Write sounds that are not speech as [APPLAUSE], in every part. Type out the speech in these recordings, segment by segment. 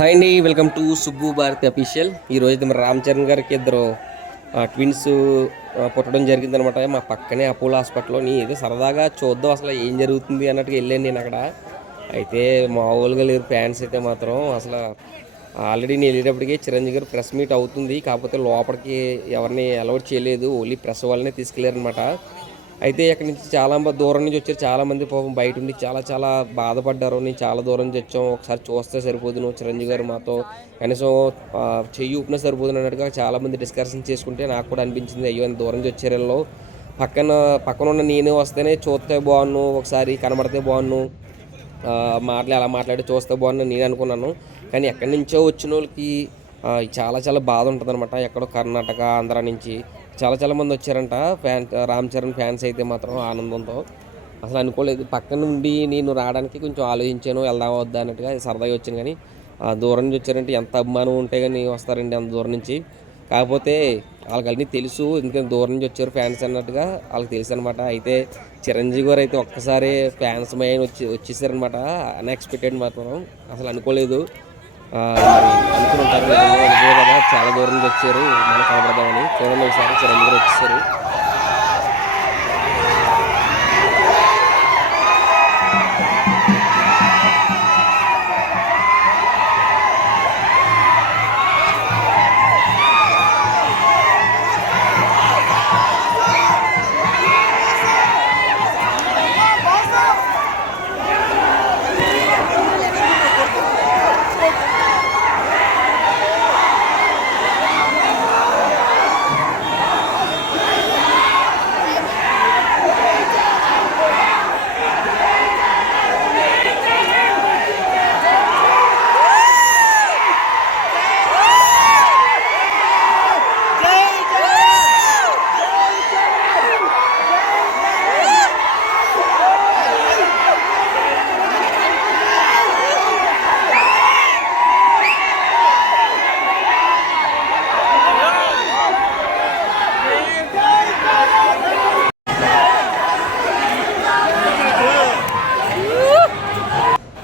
Hi అండి welcome to Subbu Bharati official ఈరోజు అయితే మరి రామ్ చరణ్ గారికి ఇద్దరు ట్విన్స్ పుట్టడం జరిగిందనమాట. మా పక్కనే అపోలో హాస్పిటల్లో నీ ఏదో సరదాగా చూద్దాం అసలు ఏం జరుగుతుంది అన్నట్టుగా వెళ్ళాను నేను అక్కడ. అయితే మామూలుగా లేరు ఫ్యాన్స్ అయితే మాత్రం అసలు ఆల్రెడీ నేను వెళ్ళేటప్పటికే చిరంజీవి గారు ప్రెస్ మీట్ అవుతుంది. కాకపోతే లోపలికి ఎవరిని అలౌట్ చేయలేదు. ఓన్లీ ప్రెస్ వాళ్ళనే తీసుకెళ్ళారనమాట అయితే ఇక్కడ నుంచి చాలా దూరం నుంచి వచ్చారు. చాలా మంది పాపం బయట ఉండి చాలా చాలా బాధపడ్డారు. నేను చాలా దూరం నుంచి వచ్చాం. ఒకసారి చూస్తే సరిపోదు. నువ్వు చిరంజీవి గారు మాతో కనీసం చెయ్యి ఊపినా సరిపోదు అన్నట్టుగా చాలా మంది డిస్కషన్ చేసుకుంటే నాకు కూడా అనిపించింది అయ్యో అని దూరం నుంచి వచ్చారు వీళ్ళు. పక్కన పక్కన ఉన్న నేను వస్తేనే చూస్తే బాగున్ను. ఒకసారి కనబడితే బాగున్ను. మాటలు ఎలా మాట్లాడి చూస్తే బాగున్నా నేను అనుకున్నాను. కానీ ఎక్కడి నుంచో వచ్చిన వాళ్ళకి చాలా చాలా బాధ ఉంటుంది అనమాట ఎక్కడో కర్ణాటక ఆంధ్ర నుంచి. చాలా చాలా మంది వచ్చారంట. ఫ్యాన్ రామ్ చరణ్ ఫ్యాన్స్ అయితే మాత్రం ఆనందంతో. అసలు అనుకోలేదు. పక్కన నుండి నేను రావడానికి కొంచెం ఆలోచించాను. వెళ్దాం వద్దా అన్నట్టుగా సరదాగా వచ్చాను కానీ ఆ దూరం నుంచి వచ్చారంటే ఎంత అభిమానం ఉంటే కానీ వస్తారండి అంత దూరం నుంచి. కాకపోతే వాళ్ళకి తెలుసు. ఎందుకంటే దూరం నుంచి వచ్చారు ఫ్యాన్స్ అన్నట్టుగా వాళ్ళకి తెలుసు అనమాట అయితే చిరంజీవి గారు అయితే ఒక్కసారి ఫ్యాన్స్ మై వచ్చి వచ్చేసారనమాట అన్ఎక్స్పెక్టెడ్ మాత్రం. అసలు అనుకోలేదు. అనుకుని ఉంటారు కదా, చాలా దూరం నుంచి వచ్చారు. మనం కనబడదామని. చూడండి ఒకసారి చిరంజీవి గారు వచ్చేసారు.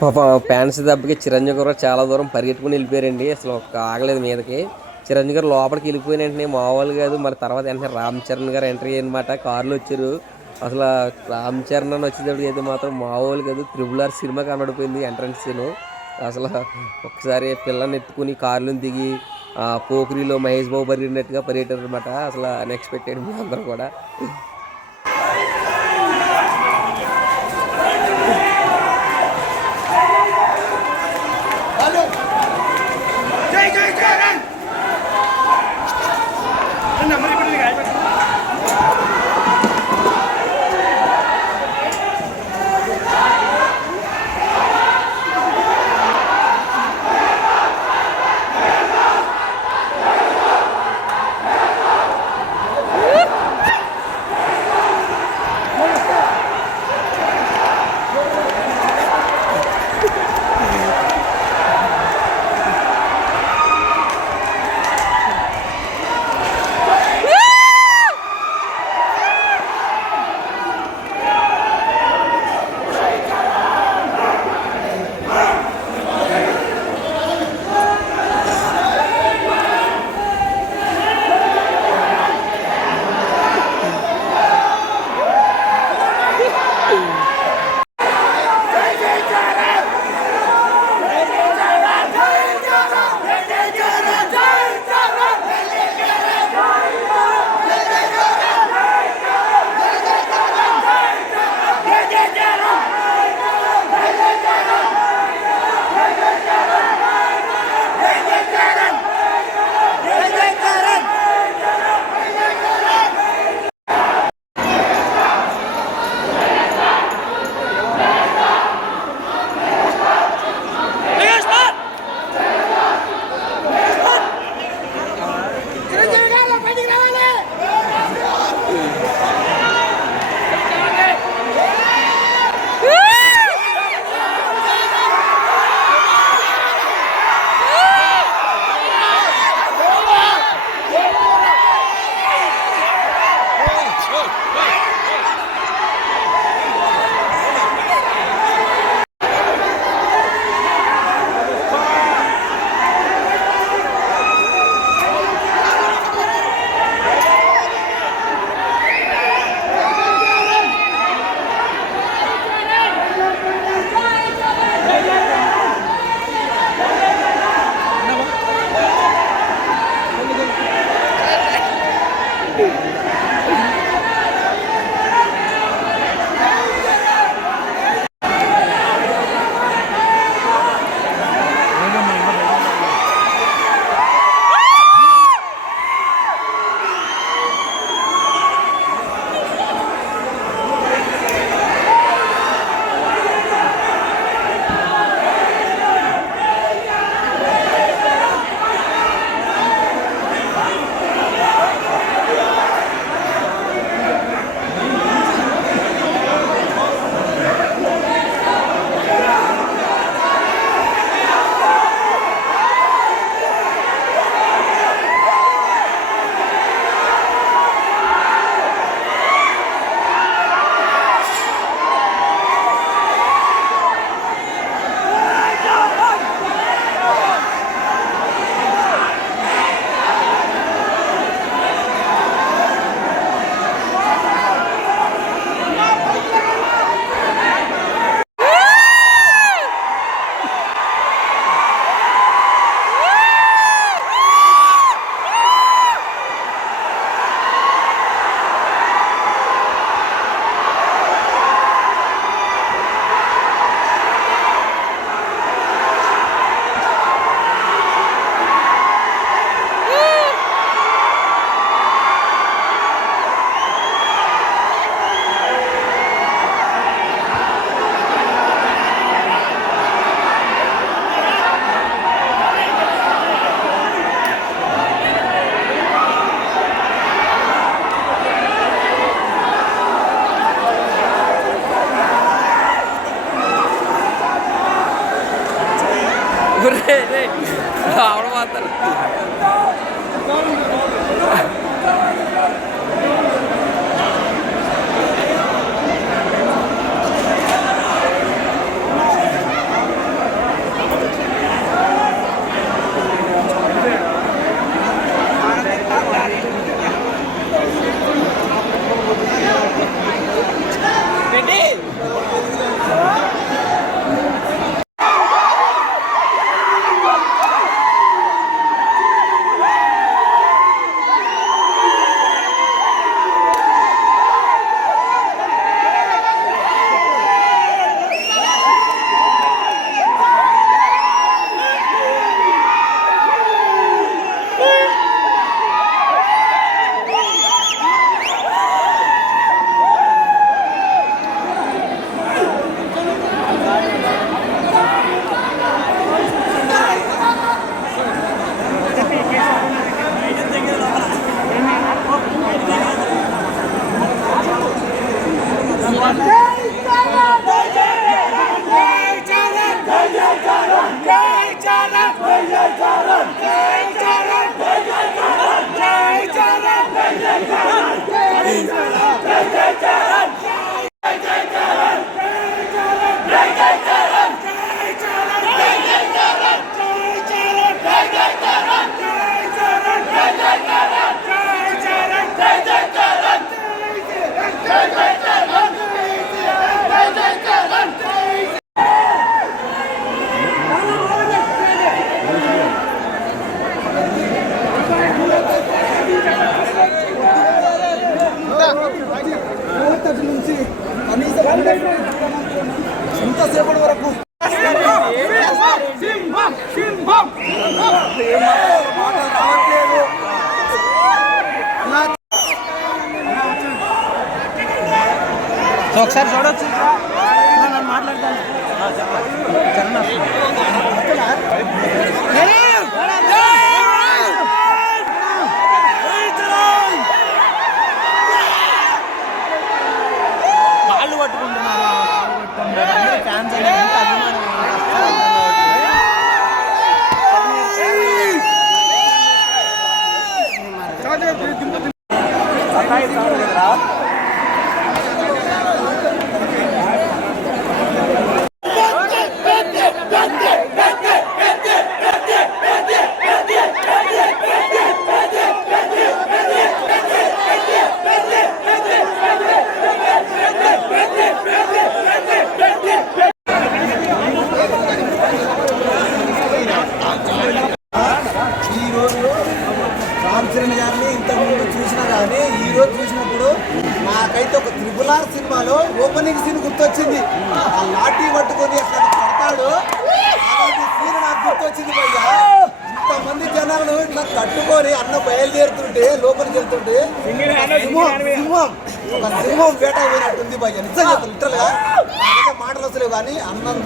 పాప ఫ్యాన్స్ దెబ్బకి చిరంజీవి గారు చాలా దూరం పరిగెట్టుకుని వెళ్ళిపోయారండి. అసలు ఒక్క ఆగలేదు మీదకి. చిరంజీవి గారు లోపలికి వెళ్ళిపోయిన వెంటనే మామూలు కాదు మరి తర్వాత వెంటనే రామ్ చరణ్ గారు ఎంట్రీ అనమాట కార్లు వచ్చారు. అసలు రామ్ చరణ్ అని వచ్చేటప్పుడు అయితే మాత్రం మామూలు కాదు త్రిబుల్ ఆర్ సినిమా కనబడిపోయింది ఎంట్రన్స్ సీను. అసలు ఒకసారి పిల్లని ఎత్తుకుని కార్లను దిగి ఆ, మహేష్ బాబు పరిగినట్టుగా పరిగెట్టారు అనమాట అసలు అన్ఎక్స్పెక్టెడ్ మీ అందరూ కూడా. మాటలు రావట్లేదు ఒకసారి చూడొచ్చు నన్ను మాట్లాడతాను కాళ్ళు పట్టుకుంటున్నారు కాళ్ళు పట్టుకుంటున్నారు అందరూ ఫ్యాన్స్ అనేది ఎంత అభిమానం అస్సలు అర్థం కావట్లేదు. సతాయిస్తారు కదరా. చూసినప్పుడు నాకైతే ఒక త్రిపుల్ ఆర్ సినిమాలో ఓపెనింగ్ సీన్ గుర్తొచ్చింది ఆ లాఠీ పట్టుకొని అట్లా కొడతాడు అలాంటి సీన్ నాకు గుర్తొచ్చింది భయ్యా ఇంతమంది జనాలను ఇట్లా కట్టుకొని అన్న బయలుదేరుతుంటే లోపలికి వెళ్తుంటే సింహం సింహం ఒక సింహం పోయినట్టుంది భయ్య నిజం చెప్తాను లిటరల్గా నాకైతే మాటలు వస్తలేవు కానీ అన్నం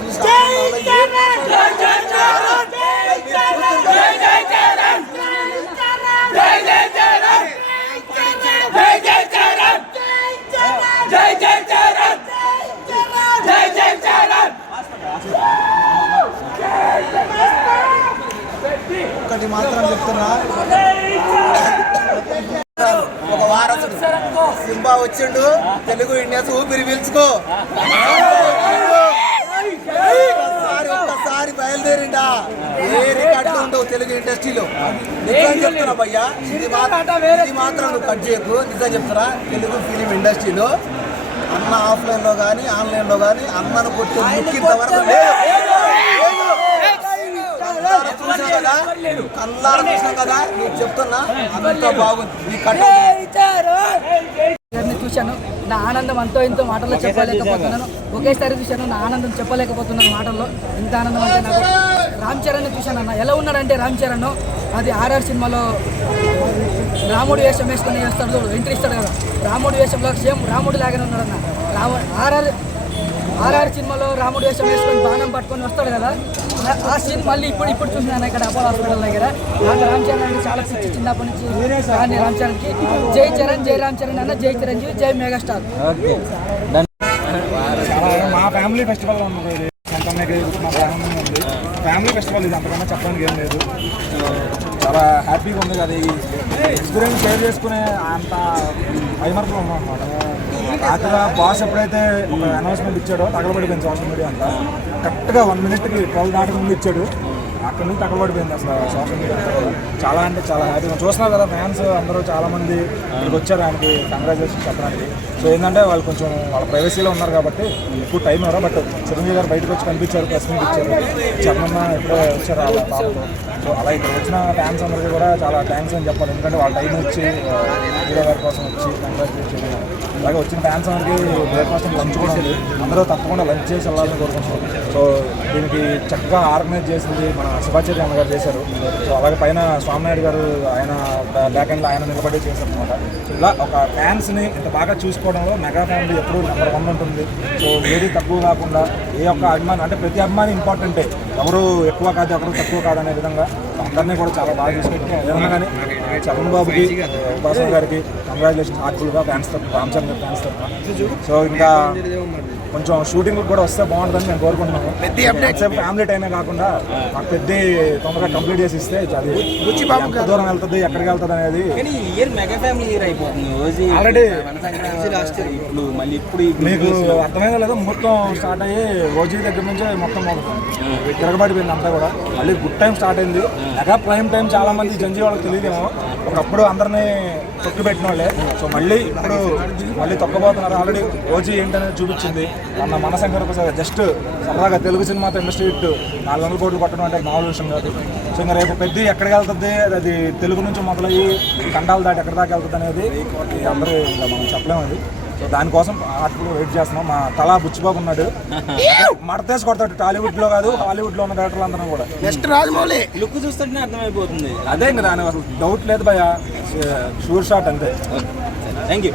ఒకటి మాత్రం చెప్తున్నా ఒక వారం సింబా వచ్చిండు. తెలుగు ఇండియాస్ ఊపిరి పీల్చుకో. ఒక్కసారి బయలుదేరిండా. ఏ రికార్డులు ఉండవు తెలుగు ఇండస్ట్రీలో. నిజం చెప్తున్నా భయ్యా. ఇది మాత్రం నువ్వు కట్ చేయకు. నిజం చెప్తున్నా. తెలుగు ఫిలిం ఇండస్ట్రీలో అన్న ఆఫ్లైన్లో కానీ ఆన్లైన్లో కానీ అన్నను కొట్టి ముక్కింత వరకు లేదు. కళ్ళారా చూసాం కదా? నీకు చెప్తున్నా అంత బాగుంది. నీ కట్ట చూశాను. నా ఆనందం అంతో ఇంతో మాటల్లో చెప్పలేకపోతున్నాను. ఒకేసారి చూశాను నా ఆనందం చెప్పలేకపోతున్నాను మాటల్లో. ఇంత ఆనందం అంటే నాకు రామ్ చరణ్ చూశాను అన్న. ఎలా ఉన్నాడంటే రామ్ చరణ్ అది ఆర్ఆర్ సినిమాలో రాముడు వేషం వేసుకొని వేస్తాడు ఎంట్రీ ఇస్తాడు కదా. రాముడు వేషంలో సేమ్ రాముడు లాగానే ఉన్నాడన్న. రాము ఆర్ఆర్ ఆర్ఆర్ సినిమాలో రాముడు వేషం వేసుకొని బాణం పట్టుకొని వస్తాడు కదా. ఆ- సీన్ మళ్ళీ ఇప్పుడు ఇప్పుడు చూసినాను ఇక్కడ అపోలో హాస్పిటల్ దగ్గర. నాకు రామ్ చరణ్ అంటే చాలా పిచ్చి చిన్నప్పటి నుంచి కానీ రామ్ చరణ్కి. జై చరణ్ జై రామ్ చరణ్ అన్న జై చిరంజీవి జై మెగాస్టార్. చాలా మా ఫ్యామిలీ ఫెస్టివల్ ఉన్నది ఆనందంగా ఉంది. ఫ్యామిలీ ఫెస్టివల్ ఇది అంతకన్నా చెప్పడానికి ఏం లేదు. చాలా హ్యాపీగా ఉంది అది ఎక్స్పీరియన్స్ షేర్ చేసుకునే అంత మైమర్పులు ఉన్నాం అనమాట అక్కడ బాస్ ఎప్పుడైతే ఒక అనౌన్స్మెంట్ ఇచ్చాడో తగలబడిపోయింది సోషల్ మీడియా అంతా. కరెక్ట్గా వన్ మినిట్కి ట్వెల్వ్ దాటి ముందు ఇచ్చాడు. అక్కడ నుంచి తగలబడిపోయింది అసలు సోషల్ మీడియా చాలా అంటే చాలా హ్యాపీగా చూస్తున్నారు కదా ఫ్యాన్స్ అందరూ చాలామంది ఇక్కడికి వచ్చారు ఆయనకి కంగ్రాచులేషన్ చెప్పడానికి. సో ఏంటంటే వాళ్ళు కొంచెం వాళ్ళ ప్రైవసీలో ఉన్నారు కాబట్టి ఎక్కువ టైం ఎవరో బట్ చిరంజీవి గారు బయటకు వచ్చి కనిపించారు ప్రెస్ మీట్ ఇచ్చారు. చరణమ్మ ఎప్పుడో వచ్చారు అలా పాపతో సో అలా ఇక్కడ వచ్చిన ఫ్యాన్స్ అందరికీ కూడా చాలా థ్యాంక్స్ అని చెప్పాలి. ఎందుకంటే వాళ్ళ టైం వచ్చి హీరో గారి కోసం వచ్చి కంగ్రాచులేషన్ అలాగే వచ్చిన ఫ్యాన్స్ అందరికీ బ్రేక్ఫాస్ట్ లంచ్ కూడా ఉంది. అందరూ తప్పకుండా లంచ్ చేసి వెళ్ళాలని కోరుకుంటున్నాం. సో దీనికి చక్కగా ఆర్గనైజ్ చేసింది మన శివాచార్య అన్న గారు చేశారు. సో అలాగే పైన స్వామినాయుడు గారు ఆయన బ్యాక్ ఎండ్లో ఆయన నిలబడి చేశారు అనమాట ఇలా ఒక ఫ్యాన్స్ని ఇంత బాగా చూసుకోవడంలో మెగా ఫ్యామిలీ ఎప్పుడూ నెంబర్ వన్ ఉంటుంది. సో ఏది తక్కువ కాకుండా ఏ ఒక్క అభిమాని అంటే ప్రతి అభిమాని ఇంపార్టెంటే ఎవరు ఎక్కువ కాదు ఎవరు తక్కువ కాదు అనే విధంగా అందరినీ కూడా చాలా బాగా చూసుకుంటాం ఏదన్నా కానీ చరణ్ బాబుకి ఉపాసన గారికి కంగ్రాచులేషన్ హార్ట్ఫుల్గా ఫ్యాన్స్ తరఫు రామ్ చరణ్ ఫ్యాన్స్ సో ఇంకా కొంచెం షూటింగ్ కూడా వస్తే బాగుంటుందని నేను కోరుకుంటున్నాను ఎంతసేపు ఫ్యామిలీ టైమే కాకుండా మాకు పెద్ద తొందరగా కంప్లీట్ చేసి ఇస్తే అది ఎంత దూరం వెళ్తుంది ఎక్కడికి వెళ్తుంది అనేది ఇయర్ మెగా ఫ్యామిలీ ఇయర్ అయిపోతుంది. సంక్రాంతి ఇప్పుడు మళ్ళీ ఇప్పుడు మీకు అర్థమైందో లేదో మొత్తం స్టార్ట్ అయ్యి రోజు దగ్గర నుంచి మొత్తం మొదలు తిరగబడిపోయింది అంతా కూడా. మళ్ళీ గుడ్ టైం స్టార్ట్ అయింది. మెగా ప్రైమ్ టైం చాలా మంది జంజీ వాళ్ళకి తెలియదేమో. ఒకప్పుడు అందరినీ తొక్కి పెట్టిన వాళ్ళే. సో మళ్ళీ ఇప్పుడు మళ్ళీ తొక్కబోతున్నారు. ఆల్రెడీ ఓజీ ఏంటనేది చూపించింది. మన మనశంకర్ ఒకసారి జస్ట్ సరదాగా తెలుగు సినిమాతో ఇండస్ట్రీ హిట్ నాలుగు వందల కోట్లు కొట్టడం అంటే మామూలు విషయం కాదు. సో ఇంకా రేపు పెద్ద ఎక్కడికి వెళ్తుంది? అది తెలుగు నుంచి మొదలయ్యి ఖండాలు దాటి ఎక్కడి దాకా వెళ్తుంది అనేది అందరూ మనం చెప్పలేము అది. సో దానికోసం ఆర్టికల్ వెయిట్ చేస్తున్నాం. మా తలా బుచ్చిబాబు ఉన్నాడు. [LAUGHS] మడతేసి కొడతాడు. టాలీవుడ్లో కాదు హాలీవుడ్లో ఉన్న డైరెక్టర్లు అందరం కూడా. నెక్స్ట్ రాజమౌళి. లుక్ చూస్తుంటేనే అర్థమైపోతుంది. అదే ఇంకా దాని అసలు డౌట్ లేదు భయ షూర్ షాట్ అంతే. Thank you